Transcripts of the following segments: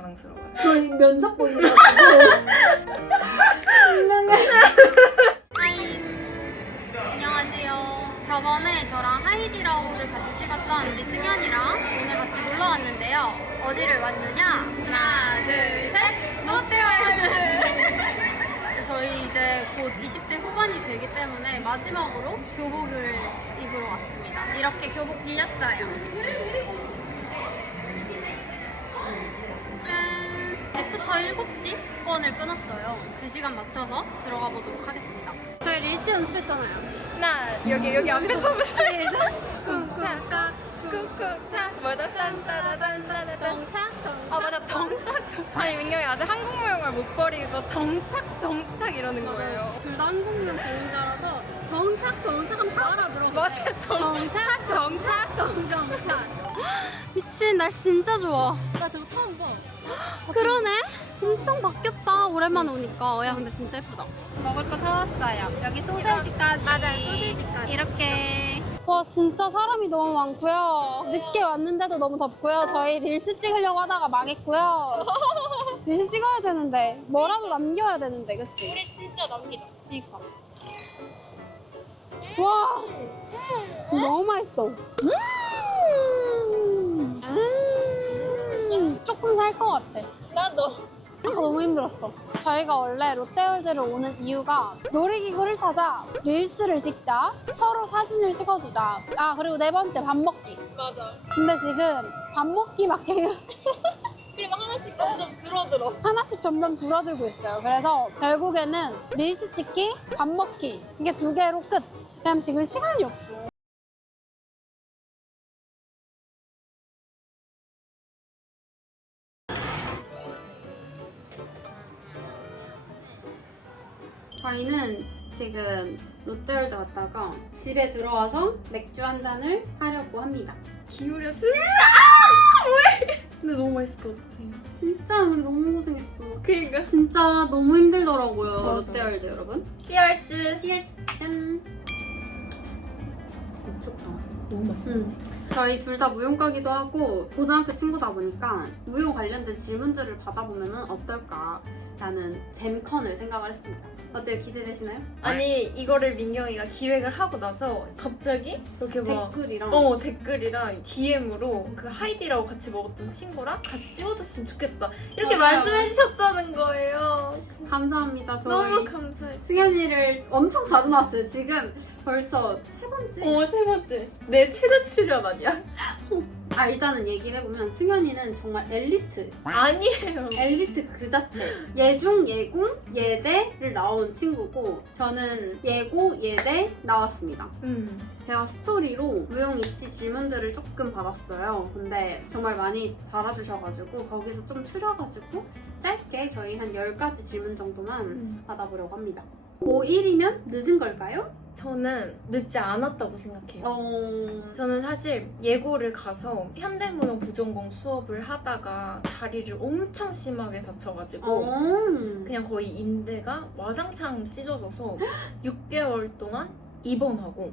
자랑스러워요. 저희 면접 보이라고. 하이, 안녕하세요. 저번에 저랑 하이디라오를 같이 찍었던 우리 승현이랑 오늘 같이 놀러 왔는데요. 어디를 왔느냐? 하나, 둘, 셋! 롯데월드! 저희 이제 곧 20대 후반이 되기 때문에 마지막으로 교복을 입으러 왔습니다. 이렇게 교복 빌렸어요. 애프터 7시 번을 끊었어요. 2시간 맞춰서 들어가 보도록 하겠습니다. 저희 릴스 연습했잖아요. 나 여기 앞에 서면 시작. 쿵차까 쿵쿵차 뭐다 딴따다단따다단 덩차? 아 맞아 덩착. 아니 민경이 아직 한국무용을 못 버리고 덩착 이러는 거예요. 둘 다 한국면 배운 줄 알아서 덩착 하면 다 알아들어. 맞아 덩착. 미친, 날 진짜 좋아. 나 저거 처음 봐. 그러네? 엄청 바뀌었다. 오랜만에 오니까. 야, 근데 진짜 예쁘다. 먹을 거 사왔어요. 여기 소세지까지. 맞아요, 소세지까지. 이렇게. 와, 진짜 사람이 너무 많고요. 늦게 왔는데도 너무 덥고요. 저희 릴스 찍으려고 하다가 망했고요. 릴스 찍어야 되는데 뭐라도 남겨야 되는데, 그치? 우리 진짜 남기자. 그니까. 와, 너무 맛있어. 조금 살 것 같아. 나도. 너무 힘들었어. 저희가 원래 롯데월드를 오는 이유가 놀이기구를 타자, 릴스를 찍자, 서로 사진을 찍어주자. 아, 그리고 네 번째 밥 먹기. 맞아. 근데 지금 밥 먹기밖에 그리고 하나씩 점점 줄어들어. 하나씩 점점 줄어들고 있어요. 그래서 결국에는 릴스 찍기, 밥 먹기 이게 2개로 끝. 그냥 지금 시간이 없어. 저희는 지금 롯데월드 왔다가 집에 들어와서 맥주 한 잔을 하려고 합니다. 기울여 줄. 근데 너무 맛있을 것 같아. 진짜 너무 고생했어. 그니까. 진짜 너무 힘들더라고요. 맞아, 롯데월드 여러분. 치얼스. 치얼스. 짠. 미쳤다. 너무 맛있네. 저희 둘 다 무용과기도 하고 고등학교 친구다 보니까 무용 관련된 질문들을 받아보면 어떨까라는 잼컨을 생각을 했습니다. 어때요? 기대되시나요? 아니 이거를 민경이가 기획을 하고 나서 갑자기 이렇게 막 댓글이랑 댓글이랑 DM으로 그 하이디라고 같이 먹었던 친구랑 같이 찍어줬으면 좋겠다 이렇게 맞아요. 말씀해 주셨다는 거예요. 감사합니다. 저희 너무 감사했어요. 승현이를 엄청 자주 나왔어요. 지금 벌써 3번째? 세 번째. 내 최대 출연 아니야? 일단은 얘기를 해보면 승현이는 정말 엘리트 아니에요. 엘리트 그 자체. 예중, 예공, 예대를 나온 친구고 저는 예고, 예대 나왔습니다. 제가 스토리로 무용 입시 질문들을 조금 받았어요. 근데 정말 많이 달아주셔가지고 거기서 좀 추려가지고 짧게 저희 한 10가지 질문 정도만 받아보려고 합니다. 고1이면 늦은 걸까요? 저는 늦지 않았다고 생각해요. 저는 사실 예고를 가서 현대무용 부전공 수업을 하다가 다리를 엄청 심하게 다쳐가지고 그냥 거의 인대가 와장창 찢어져서 6개월 동안 입원하고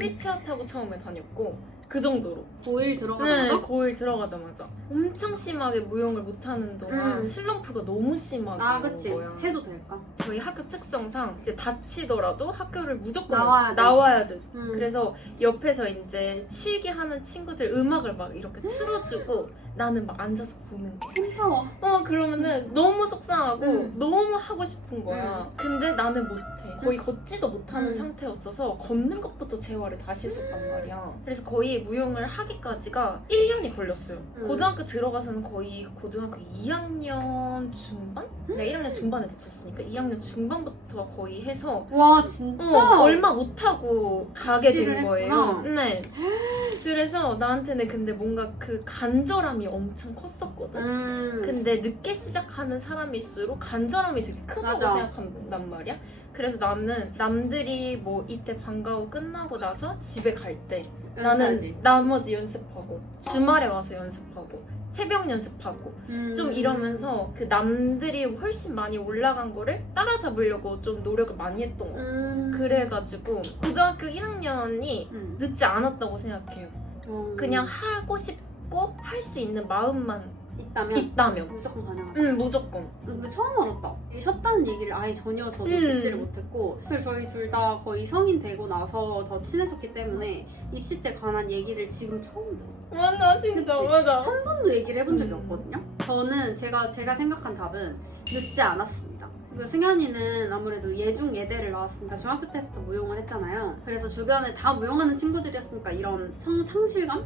휠체어 타고 처음에 다녔고 그 정도로. 고1 들어가자마자? 네, 고1 들어가자마자 엄청 심하게 무용을 못하는 동안 슬럼프가 너무 심하게 그치. 온 거야. 해도 될까? 저희 학교 특성상 이제 다치더라도 학교를 무조건 나와야 돼. 그래서 옆에서 이제 실기하는 친구들 음악을 막 이렇게 틀어주고 나는 막 앉아서 보는 거야. 힘들어. 그러면은 너무 속상하고 너무 하고 싶은 거야. 근데 나는 못해. 거의 걷지도 못하는 상태였어서 걷는 것부터 재활을 다시 했었단 말이야. 그래서 거의 무용을 하기까지가 1년이 걸렸어요. 고등학교 들어가서는 거의 고등학교 2학년 중반? 네, 1학년 중반에 다쳤으니까 2학년 중반부터 거의 해서 와 진짜? 얼마 못하고 가게 된 입시를 거예요. 했구나. 네. 그래서 나한테는 근데 뭔가 그 간절함이 엄청 컸었거든. 근데 늦게 시작하는 사람일수록 간절함이 되게 크다고 맞아. 생각한단 말이야. 그래서 나는 남들이 뭐 이때 방과후 끝나고 나서 집에 갈 때 나는 나머지 연습하고 주말에 와서 연습하고 새벽 연습하고 좀 이러면서 그 남들이 훨씬 많이 올라간 거를 따라잡으려고 좀 노력을 많이 했던 거야. 그래가지고 고등학교 1학년이 늦지 않았다고 생각해요. 그냥 하고 싶고 할 수 있는 마음만 있다면 무조건 가능하다. 무조건. 근데 처음 알았다. 쉬었다는 얘기를 아예 전혀 저도 듣지를 못했고, 그래서 저희 둘 다 거의 성인 되고 나서 더 친해졌기 때문에 입시 때 관한 얘기를 지금 처음 들어요. 맞아, 진짜. 그치? 맞아. 한 번도 얘기를 해본 적이 없거든요. 저는 제가 생각한 답은 늦지 않았습니다. 그 승현이는 아무래도 예중 예대를 나왔으니까 중학교 때부터 무용을 했잖아요. 그래서 주변에 다 무용하는 친구들이었으니까 이런 상실감?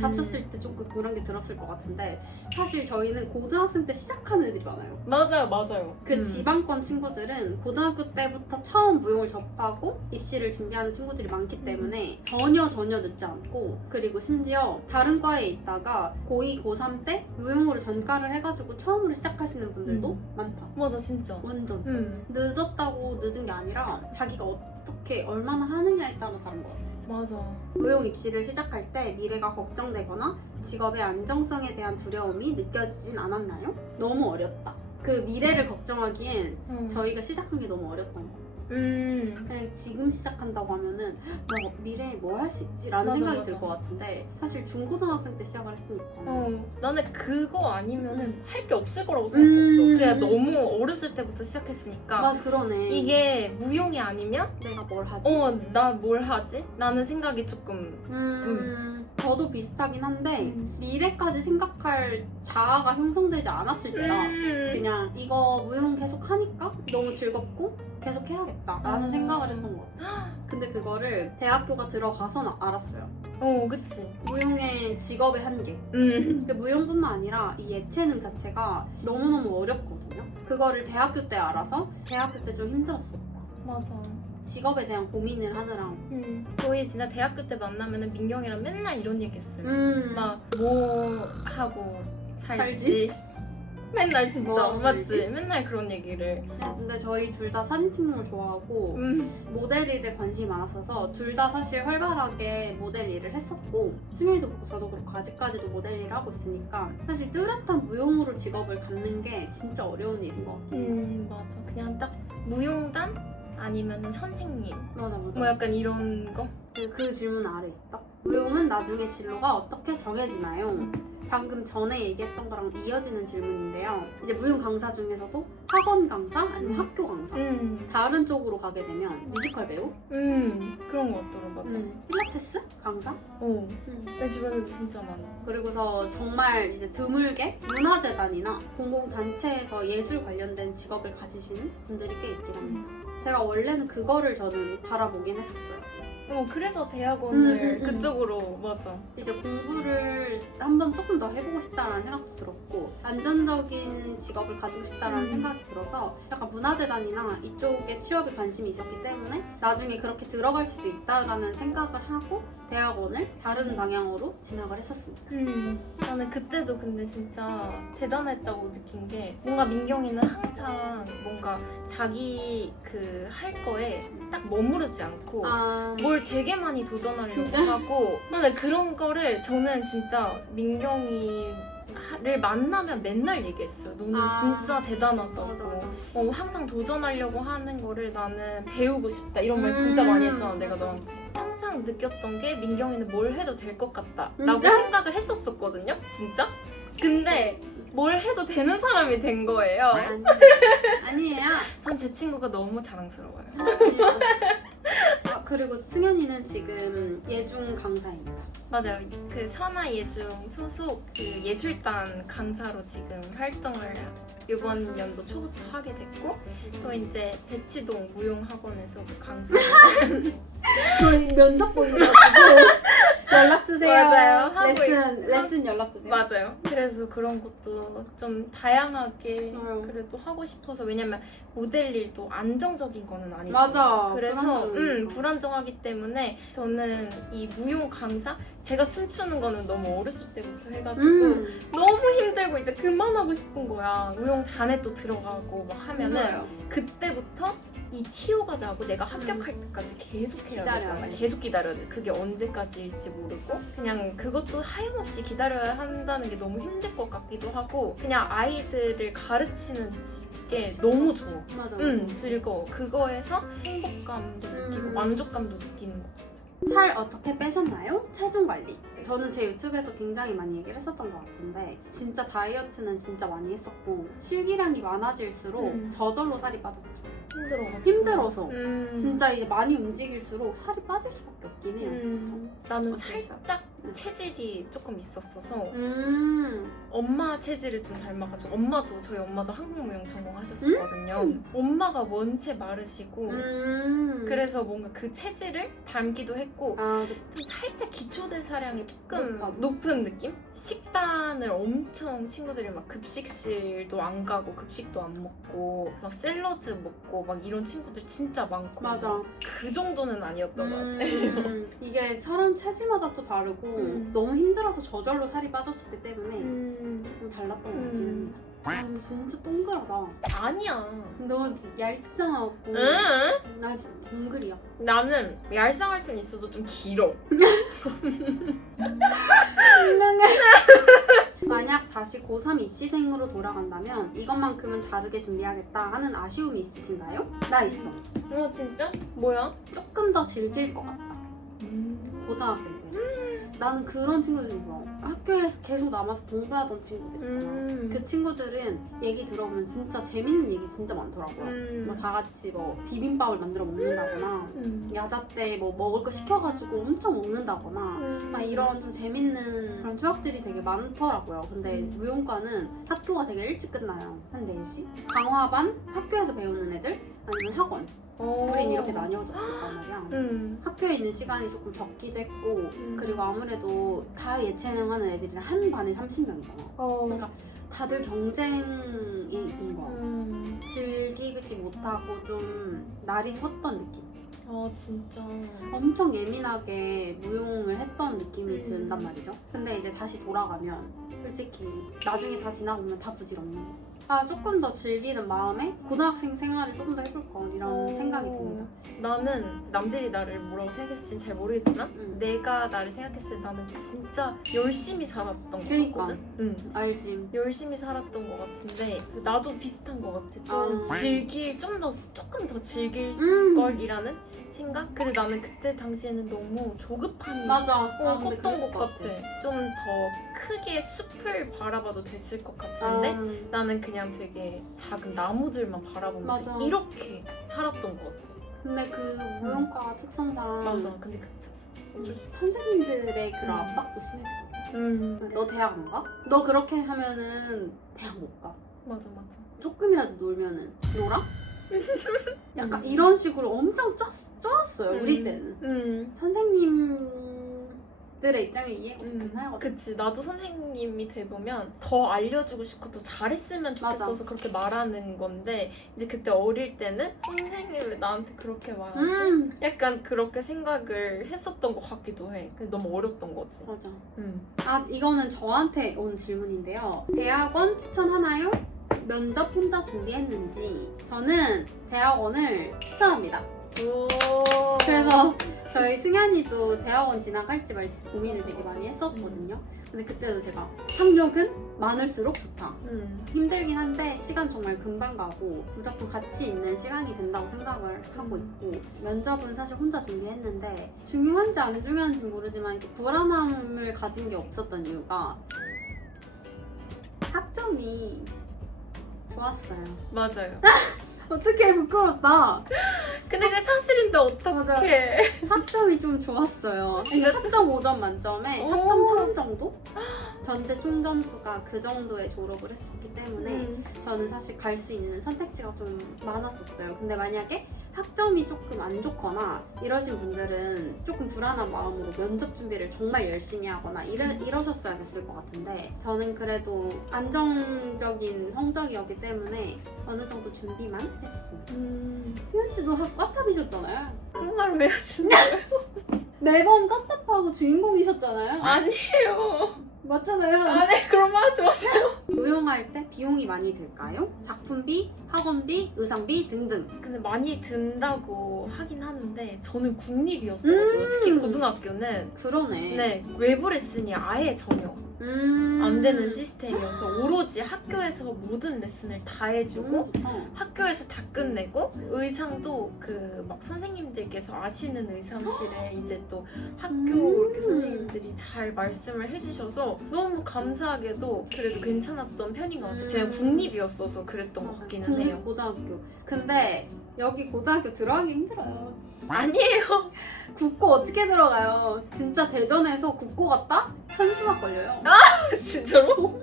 다쳤을 때 조금 그런 게 들었을 것 같은데, 사실 저희는 고등학생 때 시작하는 애들이 많아요. 맞아요. 그 지방권 친구들은 고등학교 때부터 처음 무용을 접하고 입시를 준비하는 친구들이 많기 때문에 전혀 늦지 않고, 그리고 심지어 다른 과에 있다가 고2, 고3 때 무용으로 전과를 해가지고 처음으로 시작하시는 분들도 많다. 맞아, 진짜. 완전. 늦었다고 늦은 게 아니라 자기가 어떻게 얼마나 하느냐에 따라 다른 것 같아. 맞아. 무용 입시를 시작할 때 미래가 걱정되거나 직업의 안정성에 대한 두려움이 느껴지진 않았나요? 너무 어렸다. 그 미래를 걱정하기엔 저희가 시작한 게 너무 어렸던 것 같아요. 그냥 지금 시작한다고 하면은 나 미래에 뭘 할 수 있지? 라는 생각이 들 것 같은데, 사실 중고등학생 때 시작을 했으니까. 나는 그거 아니면은 할 게 없을 거라고 생각했어. 그냥 너무 어렸을 때부터 시작했으니까. 맞아, 그러네. 이게 무용이 아니면 내가 뭘 하지? 나 뭘 하지? 라는 생각이 조금. 저도 비슷하긴 한데 미래까지 생각할 자아가 형성되지 않았을 때라 그냥 이거 무용 계속 하니까 너무 즐겁고 계속 해야겠다 라는 생각을 했던 것 같아요. 근데 그거를 대학교가 들어가서 알았어요. 그치. 무용의 직업의 한계. 근데 무용뿐만 아니라 이 예체능 자체가 너무너무 어렵거든요. 그거를 대학교 때 알아서 대학교 때 좀 힘들었었다. 맞아. 직업에 대한 고민을 하느라. 저희 진짜 대학교 때 만나면은 민경이랑 맨날 이런 얘기 했어요. 막 뭐 하고 살지? 맨날 진짜. 뭐 맞지? 살지? 맨날 그런 얘기를. 근데 저희 둘 다 사진 찍는 걸 좋아하고 모델 일에 관심이 많았어서 둘 다 사실 활발하게 모델 일을 했었고, 승현이도 그렇고 저도 그렇고 아직까지도 모델 일을 하고 있으니까 사실 뚜렷한 무용으로 직업을 갖는 게 진짜 어려운 일인 것 같아요. 맞아. 그냥 딱 무용단? 아니면은 선생님. 맞아. 뭐 약간 이런 거? 그 질문 아래 있다. 무용은 나중에 진로가 어떻게 정해지나요? 방금 전에 얘기했던 거랑 이어지는 질문인데요. 이제 무용 강사 중에서도 학원 강사 아니면 학교 강사 다른 쪽으로 가게 되면 뮤지컬 배우? 그런 거 같더라. 맞아. 필라테스 강사? 내 주변에도 진짜 많아. 그리고서 정말 이제 드물게 문화재단이나 공공단체에서 예술 관련된 직업을 가지시는 분들이 꽤 있긴 합니다. 제가 원래는 그거를 저는 바라보긴 했었어요. 그래서 대학원을 그쪽으로. 맞아. 이제 공부를 한번 조금 더 해보고 싶다라는 생각도 들었고, 안전적인 직업을 가지고 싶다라는 생각이 들어서 약간 문화재단이나 이쪽에 취업에 관심이 있었기 때문에 나중에 그렇게 들어갈 수도 있다라는 생각을 하고 대학원을 다른 방향으로 진학을 했었습니다. 나는 그때도 근데 진짜 대단했다고 느낀 게, 뭔가 민경이는 항상 뭔가 자기 그 할 거에 딱 머무르지 않고 뭘 되게 많이 도전하려고 하고, 근데 그런 거를 저는 진짜 민경이를 만나면 맨날 얘기했어요. 너는 진짜 대단하다고. 항상 도전하려고 하는 거를 나는 배우고 싶다. 이런 말 진짜 많이 했잖아, 내가 너한테. 항상 느꼈던 게 민경이는 뭘 해도 될 것 같다 라고 생각을 했었거든요, 진짜. 근데 뭘 해도 되는 사람이 된 거예요. 아니에요. 전 제 친구가 너무 자랑스러워요. 그리고 승현이는 지금 예중 강사입니다. 맞아요. 그 선화예중 소속 그 예술단 강사로 지금 활동을 이번 연도 초부터 하게 됐고, 또 이제 대치동 무용학원에서도 강사. 저희 면접 보이려고 연락 주세요. 맞아요. 레슨 연락 주세요. 맞아요. 그래서 그런 것도 좀 다양하게 그래도 하고 싶어서. 왜냐면 모델 일도 안정적인 거는 아니죠. 맞아. 그래서 불안정하기 때문에 저는 이 무용 강사, 제가 춤추는 거는 너무 어렸을 때부터 해가지고 너무 힘들고 이제 그만하고 싶은 거야. 무용단에 또 들어가고 막 하면은 그때부터 이 티오가 나고 내가 합격할 때까지 계속 해야 되잖아. 계속 기다려야 돼. 그게 언제까지일지 모르고 그냥 그것도 하염없이 기다려야 한다는 게 너무 힘들 것 같기도 하고, 그냥 아이들을 가르치는 게 너무 좋아. 맞아. 즐거워. 그거에서 행복감도 느끼고 만족감도 느끼는 것 같아. 살 어떻게 빼셨나요? 체중 관리. 저는 제 유튜브에서 굉장히 많이 얘기를 했었던 것 같은데 진짜 다이어트는 진짜 많이 했었고 실기량이 많아질수록 저절로 살이 빠졌죠. 힘들어서 진짜 이제 많이 움직일수록 살이 빠질 수밖에 없긴 해요. 나는 살짝 체질이 조금 있었어서 음. 엄마 체질을 좀 닮아가지고 저희 엄마도 한국무용 전공하셨었거든요. 엄마가 원체 마르시고 그래서 뭔가 그 체질을 닮기도 했고 좀 살짝 기초대사량이 조금 높은 느낌? 식단을 엄청 친구들이 막 급식실도 안 가고 급식도 안 먹고 막 샐러드 먹고 막 이런 친구들 진짜 많고 맞아. 그 정도는 아니었던 것 같아요. 이게 사람 체질마다 또 다르고 너무 힘들어서 저절로 살이 빠졌기 때문에 좀 달랐던 것 같긴 합니다. 아 근데 진짜 동그랗다. 아니야. 너 얄쌍하고 응? 나 진짜 동글이야. 나는 얄쌍할 순 있어도 좀 길어. 만약 다시 고3 입시생으로 돌아간다면 이것만큼은 다르게 준비하겠다 하는 아쉬움이 있으신가요? 나 있어. 진짜? 뭐야? 조금 더 즐길 것 같다. 고등학생 때. 나는 그런 친구들이 좋아. 학교에서 계속 남아서 공부하던 친구들 있잖아. 그 친구들은 얘기 들어보면 진짜 재밌는 얘기 진짜 많더라고요. 뭐 다 같이 뭐 비빔밥을 만들어 먹는다거나 야자 때 뭐 먹을 거 시켜가지고 엄청 먹는다거나 막 이런 좀 재밌는 그런 추억들이 되게 많더라고요. 근데 무용과는 학교가 되게 일찍 끝나요. 한 4시? 강화반? 학교에서 배우는 애들? 아니면 학원. 우린 이렇게 나뉘어졌었단 말이야. 학교에 있는 시간이 조금 적기도 했고 그리고 아무래도 다 예체능 하는 애들이랑 한 반에 30명이잖아. 그러니까 다들 경쟁인 거야. 즐기지 못하고 좀 날이 섰던 느낌. 진짜. 엄청 예민하게 무용을 했던 느낌이 든단 말이죠. 근데 이제 다시 돌아가면 솔직히 나중에 다 지나고 보면 다 부질없는 거. 조금 더 즐기는 마음에 고등학생 생활을 조금 더 해볼 거 이런 생각이 듭니다. 나는 남들이 나를 뭐라고 생각했을지는 잘 모르겠지만 내가 나를 생각했을 때 나는 진짜 열심히 살았던 것 같거든? 알지. 열심히 살았던 것 같은데 나도 비슷한 것 같아. 좀 조금 더 즐길 걸이라는 생각? 근데 나는 그때 당시에는 너무 조급함이 컸던 것 같아. 좀 더 크게 숲을 바라봐도 됐을 것 같은데 나는 그냥 되게 작은 나무들만 바라보면서 이렇게 살았던 것 같아. 근데 그 무용과 특성상 근데 그 특성 선생님들의 그런 압박도 심해지거든. 너 대학 안 가? 너 그렇게 하면은 대학 못 가. 맞아. 조금이라도 놀면은 놀아? 약간 이런 식으로 엄청 쪼았어요. 우리 때는. 선생님들의 입장에 이해가 되나요? 그치. 나도 선생님이 돼보면 더 알려주고 싶고 더 잘했으면 좋겠어서 그렇게 말하는 건데 이제 그때 어릴 때는 선생님이 왜 나한테 그렇게 말하지? 약간 그렇게 생각을 했었던 것 같기도 해. 너무 어렸던 거지. 맞아. 이거는 저한테 온 질문인데요. 대학원 추천하나요? 면접 혼자 준비했는지. 저는 대학원을 추천합니다. 그래서 저희 승현이도 대학원 진학할지 말지 고민을 되게 많이 했었거든요. 근데 그때도 제가 학력은 많을수록 좋다. 힘들긴 한데 시간 정말 금방 가고 무조건 가치 있는 시간이 된다고 생각을 하고 있고 면접은 사실 혼자 준비했는데 중요한지 안 중요한지 모르지만 이렇게 불안함을 가진 게 없었던 이유가 학점이 좋았어요. 맞아요. 어떡해, 부끄럽다. 근데 그게 사실인데 어떡해. 학점이 좀 좋았어요. 그러니까 4.5점 만점에 4.3 정도? 전체 총점수가 그 정도에 졸업을 했었기 때문에 저는 사실 갈 수 있는 선택지가 좀 많았었어요. 근데 만약에 학점이 조금 안 좋거나 이러신 분들은 조금 불안한 마음으로 면접 준비를 정말 열심히 하거나 이러셨어야 됐을 것 같은데 저는 그래도 안정적인 성적이었기 때문에 어느 정도 준비만 했었습니다. 승현 씨도 꽈탑이셨잖아요. 그런 말을 왜 하시는 거예요? 매번 꽈탑하고 주인공이셨잖아요. 아니에요. 맞잖아요. 아니 그런 말 하지 마세요. 무용할 때 비용이 많이 들까요? 작품비, 학원비, 의상비 등등. 근데 많이 든다고 하긴 하는데 저는 국립이었어가지고 특히 고등학교는 그러네. 네 외부 레슨이 아예 전혀 안 되는 시스템이어서 오로지 학교에서 모든 레슨을 다 해주고 학교에서 다 끝내고 의상도 그 막 선생님들께서 아시는 의상실에 이제 또 학교 이렇게 선생님들이 잘 말씀을 해주셔서 너무 감사하게도 그래도 괜찮았던 편인 것 같아요. 제가 국립이었어서 그랬던 것 같기는 해요. 국립고등학교. 근데 여기 고등학교 들어가기 힘들어요. 아니에요. 국고 어떻게 들어가요? 진짜 대전에서 국고 갔다? 현수막 걸려요. 진짜로?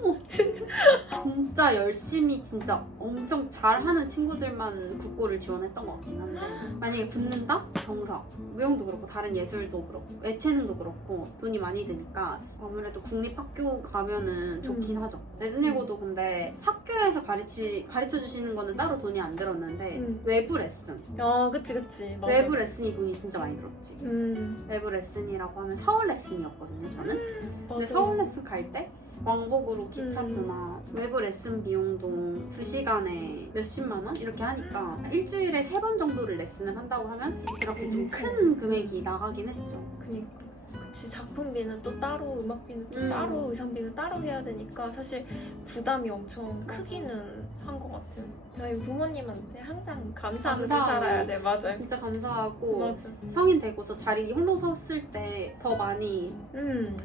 진짜 열심히 진짜 엄청 잘하는 친구들만 국고를 지원했던 것 같긴 한데 만약에 붙는다? 정사 무용도 그렇고 다른 예술도 그렇고 예체능도 그렇고 돈이 많이 드니까 아무래도 국립학교 가면은 좋긴 하죠. 대전예고도 근데 학교에서 가르쳐 주시는 거는 따로 돈이 안 들었는데 외부 레슨 그치 맞아. 외부 레슨이 돈이 진짜 많이 들었지. 외부 레슨이라고 하면 서울 레슨이었거든요 저는. 근데 서울 레슨 갈 때 왕복으로 기차표나 외부 레슨 비용도 2시간에 몇십만 원 이렇게 하니까 일주일에 3번 정도를 레슨을 한다고 하면 이렇게 좀 큰 금액이 나가긴 했죠. 그니까 그치 작품비는 또 따로 음악비는 또 따로 의상비는 따로 해야 되니까 사실 부담이 엄청 크기는 한 것 같아요. 저희 부모님한테 항상 감사하면서 살아야 돼. 맞아요. 진짜 감사하고 맞아. 성인 되고서 자리 홀로 섰을 때 더 많이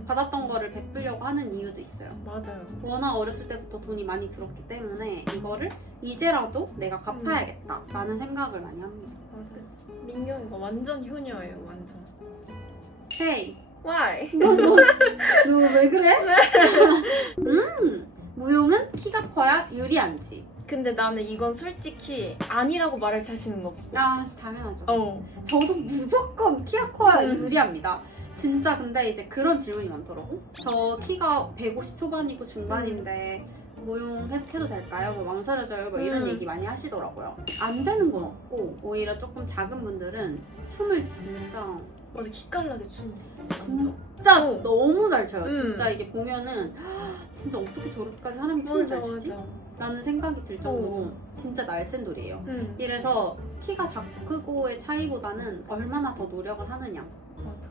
받았던 거를 베풀려고 하는 이유도 있어요. 맞아요. 워낙 어렸을 때부터 돈이 많이 들었기 때문에 이거를 이제라도 내가 갚아야겠다라는 생각을 많이 합니다. 맞아. 민경이가 완전 효녀예요. 완전. 헤이 Why? 너 왜 그래? 무용은 키가 커야 유리한지. 근데 나는 이건 솔직히 아니라고 말할 자신은 없어. 아 당연하죠. 저도 무조건 키가 커야 유리합니다. 진짜 근데 이제 그런 질문이 많더라고. 저 키가 150 초반이고 중반인데 무용 계속해도 될까요? 뭐 망설여져요? 뭐 이런 얘기 많이 하시더라고요. 안 되는 건 없고 오히려 조금 작은 분들은 춤을 진짜 맞아 기깔나게 추는 거 진짜 너무 잘 춰요. 진짜 이게 보면은 진짜 어떻게 저렇게까지 사람이 춤을 잘 추지? 라는 생각이 들 정도로 진짜 날쌘돌이에요. 이래서 키가 작고 크고의 차이보다는 얼마나 더 노력을 하느냐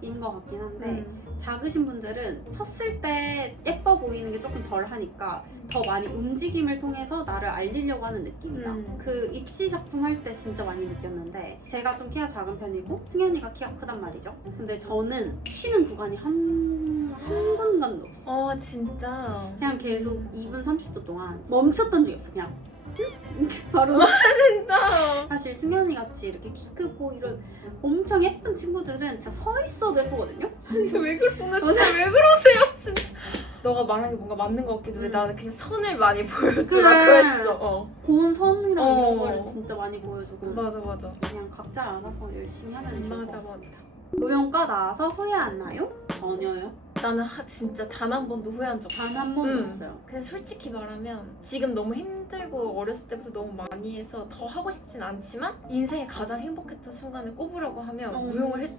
인 것 같긴 한데 작으신 분들은 섰을 때 예뻐 보이는 게 조금 덜 하니까 더 많이 움직임을 통해서 나를 알리려고 하는 느낌이다. 그 입시 작품 할 때 진짜 많이 느꼈는데 제가 좀 키가 작은 편이고 승현이가 키가 크단 말이죠. 근데 저는 쉬는 구간이 한 군간도 없었어요. 진짜 그냥 계속 2분 30초 동안 멈췄던 적이 없어. 그냥 바로 진짜 사실 승현이 같이 이렇게 키 크고 이런 엄청 예쁜 친구들은 진짜 서 있어도 예쁘거든요. 진짜 왜 그러세요? 왜 그러세요? 진짜 너가 말한 게 뭔가 맞는 것 같기도 해. 나는 그냥 선을 많이 보여주라 그랬어. 고운 선이랑 이런 걸 진짜 많이 보여주고 맞아 그냥 각자 알아서 열심히 하면 좋을 것 맞아. 같습니다. 무용과 나와서 후회 안 나요? 전혀요. 나는 진짜 단 한 번도 후회한 적 없어. 단 한 번도 없어요. 근데 솔직히 말하면 지금 너무 힘들고 어렸을 때부터 너무 많이 해서 더 하고 싶진 않지만 인생에 가장 행복했던 순간을 꼽으라고 하면 무용을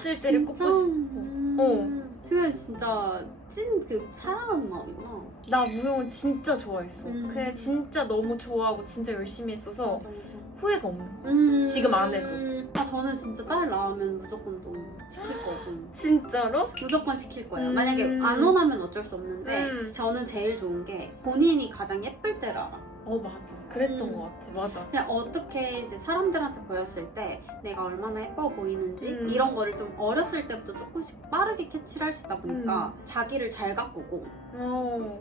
했을 때를 꼽고 싶어. 승현이 진짜 찐 그 사랑하는 마음이구나. 나 무용을 진짜 좋아했어. 그냥 진짜 너무 좋아하고 진짜 열심히 했어서 맞아. 후회가 없는. 지금 안 해도. 저는 진짜 딸 낳으면 무조건 또 시킬 거고. 진짜로? 무조건 시킬 거예요. 만약에 안 원하면 어쩔 수 없는데 저는 제일 좋은 게 본인이 가장 예쁠 때를 알아. 맞아. 그랬던 것 같아. 맞아. 그냥 어떻게 이제 사람들한테 보였을 때 내가 얼마나 예뻐 보이는지 이런 거를 좀 어렸을 때부터 조금씩 빠르게 캐치를 할 수 있다 보니까 자기를 잘 가꾸고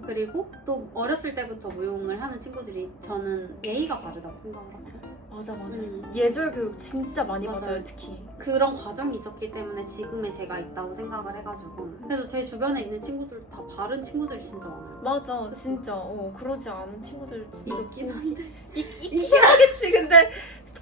그리고 또 어렸을 때부터 무용을 하는 친구들이 저는 예의가 바르다고 생각을 합니다. 맞아. 예절 교육 진짜 많이 맞아요. 받아요, 특히. 그런 과정이 있었기 때문에 지금의 제가 있다고 생각을 해가지고 그래서 제 주변에 있는 친구들 다 바른 친구들이 진짜 많아요. 맞아, 진짜. 그러지 않은 친구들 진짜 있긴 한데 있긴 하겠지. 근데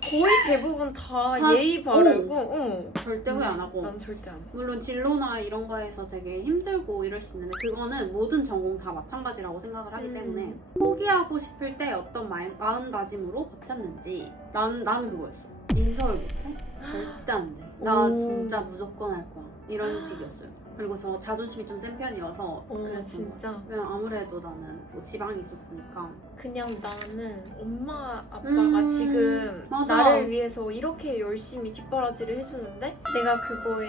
거의 대부분 다 예의 바르고 절대 후회 안 하고 난 절대 안 해. 물론 진로나 이런 거에서 되게 힘들고 이럴 수 있는데 그거는 모든 전공 다 마찬가지라고 생각을 하기 때문에 포기하고 싶을 때 어떤 마음가짐으로 버텼는지 난 그거였어. 인서울 못해? 절대 안 돼. 나 진짜 무조건 할 거야. 이런 식이었어요. 그리고 저 자존심이 좀 센 편이어서 그랬던 진짜. 거야. 왜냐면 아무래도 나는 뭐 지방에 있었으니까 그냥 나는 엄마 아빠가 지금 맞아. 나를 위해서 이렇게 열심히 뒷바라지를 해주는데 내가 그거에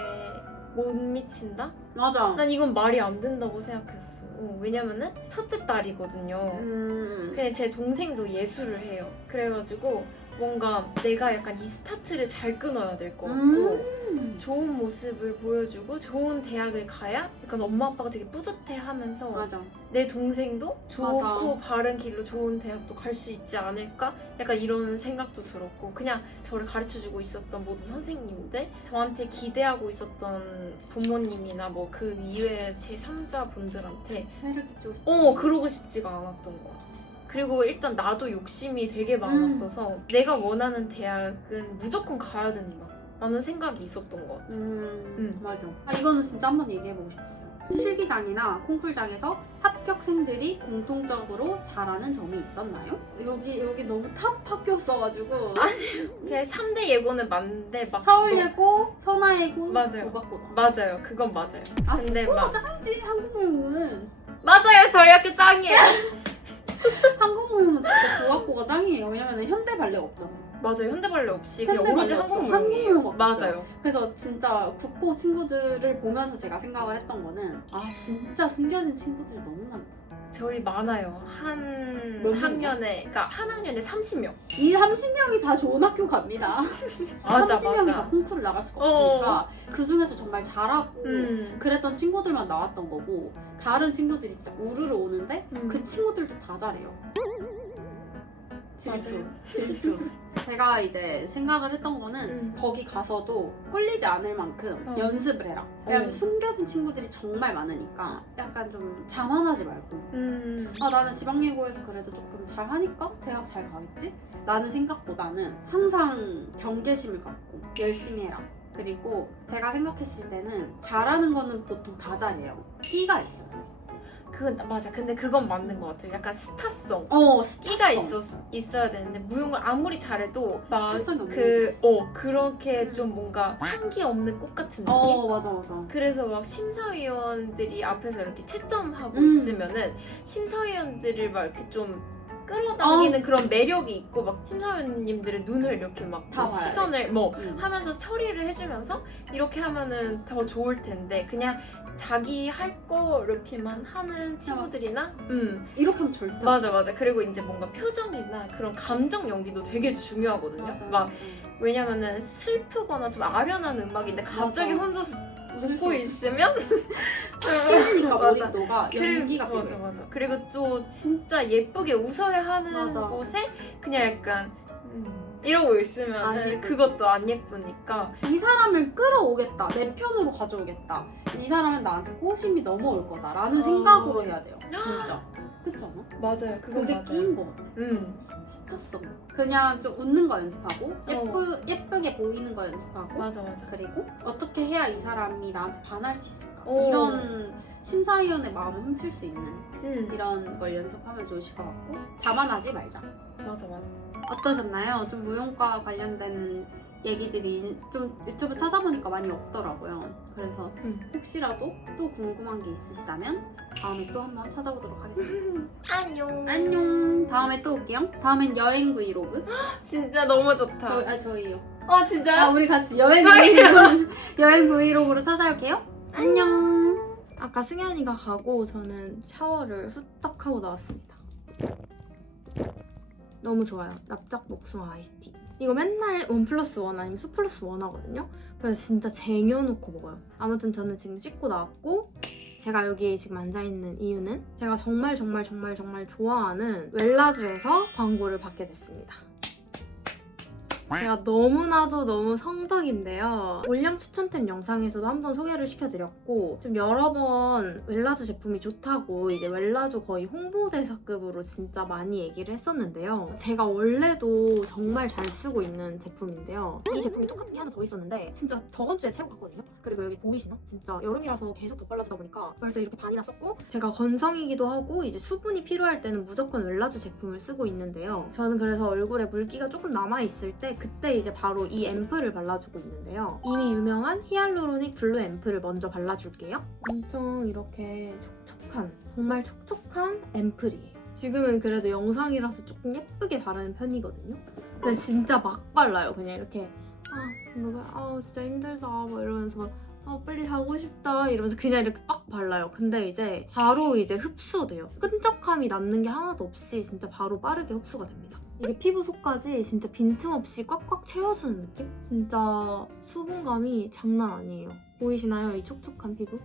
못 미친다? 맞아. 난 이건 말이 안 된다고 생각했어. 왜냐면은 첫째 딸이거든요. 근데 제 동생도 예술을 해요. 그래가지고 뭔가 내가 약간 이 스타트를 잘 끊어야 될 것 같고 좋은 모습을 보여주고 좋은 대학을 가야 약간 엄마 아빠가 되게 뿌듯해하면서 맞아. 내 동생도 좋고 맞아. 바른 길로 좋은 대학도 갈 수 있지 않을까? 약간 이런 생각도 들었고 그냥 저를 가르쳐주고 있었던 모든 선생님들 저한테 기대하고 있었던 부모님이나 뭐 그 이외의 제3자 분들한테 회를 끼치고 그러고 싶지가 않았던 것 같아. 그리고 일단 나도 욕심이 되게 많았어서 내가 원하는 대학은 무조건 가야 된다 라는 생각이 있었던 것 같아. 맞아. 이거는 진짜 한번 얘기해보고 싶었어요. 실기장이나 콩쿨장에서 합격생들이 공통적으로 잘하는 점이 있었나요? 여기 너무 탑 학교였어가지고 그냥 3대 예고는 맞는데 막 서울예고, 선화예고, 맞아요. 국악고다. 맞아요. 그건 맞아요. 근데 국고가 막 짱이지. 한국무용은 맞아요. 저희 학교 짱이에요. 한국무용은 진짜 국악고가 짱이에요. 왜냐면 현대 발레가 없잖아. 맞아요. 현대발레 없이 그냥 현대 오로지 발레 없어. 한국무용이에요. 한국무용 맞아요. 그래서 진짜 국고 친구들을 보면서 제가 생각을 했던 거는 진짜 숨겨진 친구들이 너무 많다. 저희 많아요. 한 몇 학년에 그러니까 한 학년에 30명. 이 30명이 다 좋은 학교 갑니다. 맞아 30명이 맞아. 다 콩쿠르를 나갈 수가 없으니까 그 중에서 정말 잘하고 그랬던 친구들만 나왔던 거고 다른 친구들이 진짜 우르르 오는데 그 친구들도 다 잘해요. 질투. 제가 이제 생각을 했던 거는 거기 가서도 꿀리지 않을 만큼 연습을 해라. 왜냐면 숨겨진 친구들이 정말 많으니까 약간 좀 자만하지 말고 나는 지방예고에서 그래도 조금 잘하니까 대학 잘 가겠지? 라는 생각보다는 항상 경계심을 갖고 열심히 해라. 그리고 제가 생각했을 때는 잘하는 거는 보통 다 잘해요. 끼가 있어요. 맞아. 근데 그건 맞는 것 같아요. 약간 스타성. 끼가 있어야 되는데 무용을 아무리 잘해도 스타성이 없는 그렇게 좀 뭔가 향기 없는 꽃 같은 느낌? 맞아. 그래서 막 심사위원들이 앞에서 이렇게 채점하고 있으면은 심사위원들을 막 이렇게 좀 끌어당기는 그런 매력이 있고 막 심사위원님들의 눈을 이렇게 막 다 시선을 하면서 처리를 해주면서 이렇게 하면은 더 좋을 텐데 그냥 자기 할 거 이렇게만 하는 친구들이나 이렇게 하면 절대 맞아. 그리고 이제 뭔가 표정이나 그런 감정 연기도 되게 중요하거든요. 맞아. 왜냐면은 슬프거나 좀 아련한 음악인데 갑자기 맞아. 혼자서 웃고 있으면 깨지니까 맞아. 몰입도가 연기가 필요해. 맞아. 그리고 또 진짜 예쁘게 웃어야 하는 맞아. 곳에 그냥 약간 이러고 안 있으면 예쁘지. 그것도 안 예쁘니까 이 사람을 끌어오겠다, 내 편으로 가져오겠다. 이 사람은 나한테 꼬심이 넘어올 거다라는 생각으로 해야 돼요. 진짜. 그렇지 않아? 맞아요. 그건 그게 맞아요. 끼인 것 같아. 스타성. 그냥 좀 웃는 거 연습하고 예쁘게 보이는 거 연습하고 맞아. 그리고 어떻게 해야 이 사람이 나한테 반할 수 있을까? 오. 이런 심사위원의 마음을 훔칠 수 있는 음. 이런 걸 연습하면 좋으실 것 같고 자만하지 말자. 맞아. 어떠셨나요? 좀 무용과 관련된 얘기들이 좀 유튜브 찾아보니까 많이 없더라고요. 그래서 혹시라도 또 궁금한 게 있으시다면 다음에 또 한번 찾아보도록 하겠습니다. 안녕. 다음에 또 올게요. 다음엔 여행 브이로그. 진짜 너무 좋다. 저희요. 진짜요? 우리 같이 여행 브이로그로 찾아올게요. 안녕. 아까 승현이가 가고 저는 샤워를 후딱 하고 나왔습니다. 너무 좋아요. 납작 복숭아 아이스티. 이거 맨날 1+1 아니면 2+1 하거든요. 그래서 진짜 쟁여놓고 먹어요. 아무튼 저는 지금 씻고 나왔고 제가 여기 지금 앉아있는 이유는 제가 정말 좋아하는 웰라주에서 광고를 받게 됐습니다. 제가 너무나도 너무 성덕인데요. 올영 추천템 영상에서도 한번 소개를 시켜드렸고 좀 여러 번 웰라주 제품이 좋다고 이제 웰라주 거의 홍보대사급으로 진짜 많이 얘기를 했었는데요. 제가 원래도 정말 잘 쓰고 있는 제품인데요. 이 제품이 똑같은 게 하나 더 있었는데 진짜 저번 주에 새로 갔거든요. 그리고 여기 보이시나? 진짜 여름이라서 계속 덧발라지다 보니까 벌써 이렇게 반이나 썼고 제가 건성이기도 하고 이제 수분이 필요할 때는 무조건 웰라주 제품을 쓰고 있는데요. 저는 그래서 얼굴에 물기가 조금 남아있을 때 그때 이제 바로 이 앰플을 발라주고 있는데요. 이미 유명한 히알루로닉 블루 앰플을 먼저 발라줄게요. 엄청 이렇게 촉촉한, 정말 촉촉한 앰플이에요. 지금은 그래도 영상이라서 조금 예쁘게 바르는 편이거든요. 근데 진짜 막 발라요. 그냥 이렇게 진짜 힘들다 뭐 이러면서 빨리 자고 싶다 이러면서 그냥 이렇게 빡 발라요. 근데 이제 바로 이제 흡수돼요. 끈적함이 남는 게 하나도 없이 진짜 바로 빠르게 흡수가 됩니다. 이게 피부 속까지 진짜 빈틈없이 꽉꽉 채워주는 느낌? 진짜 수분감이 장난 아니에요. 보이시나요? 이 촉촉한 피부?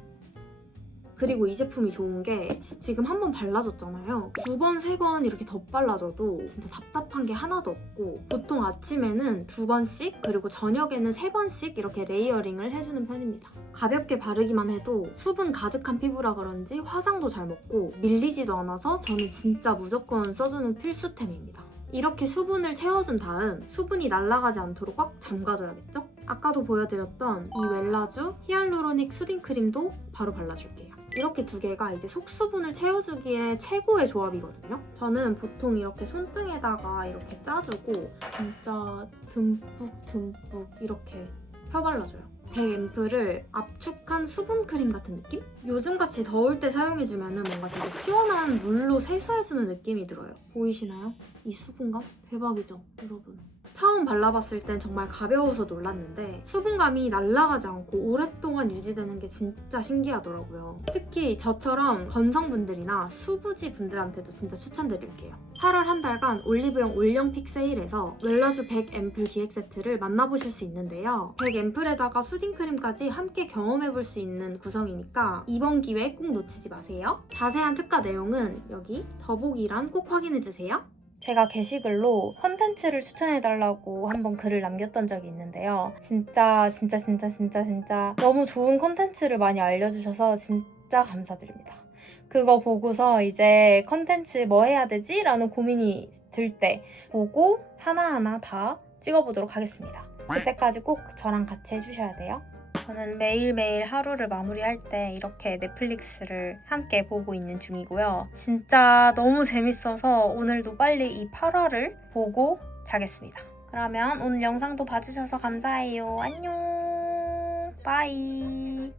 그리고 이 제품이 좋은 게 지금 한 번 발라줬잖아요. 2번, 3번 이렇게 덧발라줘도 진짜 답답한 게 하나도 없고 보통 아침에는 2번씩 그리고 저녁에는 3번씩 이렇게 레이어링을 해주는 편입니다. 가볍게 바르기만 해도 수분 가득한 피부라 그런지 화장도 잘 먹고 밀리지도 않아서 저는 진짜 무조건 써주는 필수템입니다. 이렇게 수분을 채워준 다음 수분이 날아가지 않도록 꽉 잠가줘야겠죠? 아까도 보여드렸던 이 웰라쥬 히알루로닉 수딩 크림도 바로 발라줄게요. 이렇게 두 개가 이제 속수분을 채워주기에 최고의 조합이거든요. 저는 보통 이렇게 손등에다가 이렇게 짜주고 진짜 듬뿍 이렇게 펴발라줘요. 제 앰플을 압축한 수분 크림 같은 느낌? 요즘같이 더울 때 사용해주면 뭔가 되게 시원한 물로 세수해주는 느낌이 들어요. 보이시나요? 이 수분감? 대박이죠, 여러분? 처음 발라봤을 땐 정말 가벼워서 놀랐는데 수분감이 날아가지 않고 오랫동안 유지되는 게 진짜 신기하더라고요. 특히 저처럼 건성분들이나 수부지 분들한테도 진짜 추천드릴게요. 8월 한 달간 올리브영 올영 픽 세일에서 웰라쥬 100 앰플 기획 세트를 만나보실 수 있는데요. 100 앰플에다가 수딩 크림까지 함께 경험해볼 수 있는 구성이니까 이번 기회 꼭 놓치지 마세요. 자세한 특가 내용은 여기 더보기란 꼭 확인해주세요. 제가 게시글로 컨텐츠를 추천해달라고 한번 글을 남겼던 적이 있는데요. 진짜 너무 좋은 컨텐츠를 많이 알려주셔서 진짜 감사드립니다. 그거 보고서 이제 컨텐츠 뭐 해야 되지? 라는 고민이 들 때 보고 하나하나 다 찍어보도록 하겠습니다. 그때까지 꼭 저랑 같이 해주셔야 돼요. 저는 매일매일 하루를 마무리할 때 이렇게 넷플릭스를 함께 보고 있는 중이고요. 진짜 너무 재밌어서 오늘도 빨리 이 8화를 보고 자겠습니다. 그러면 오늘 영상도 봐주셔서 감사해요. 안녕. 바이.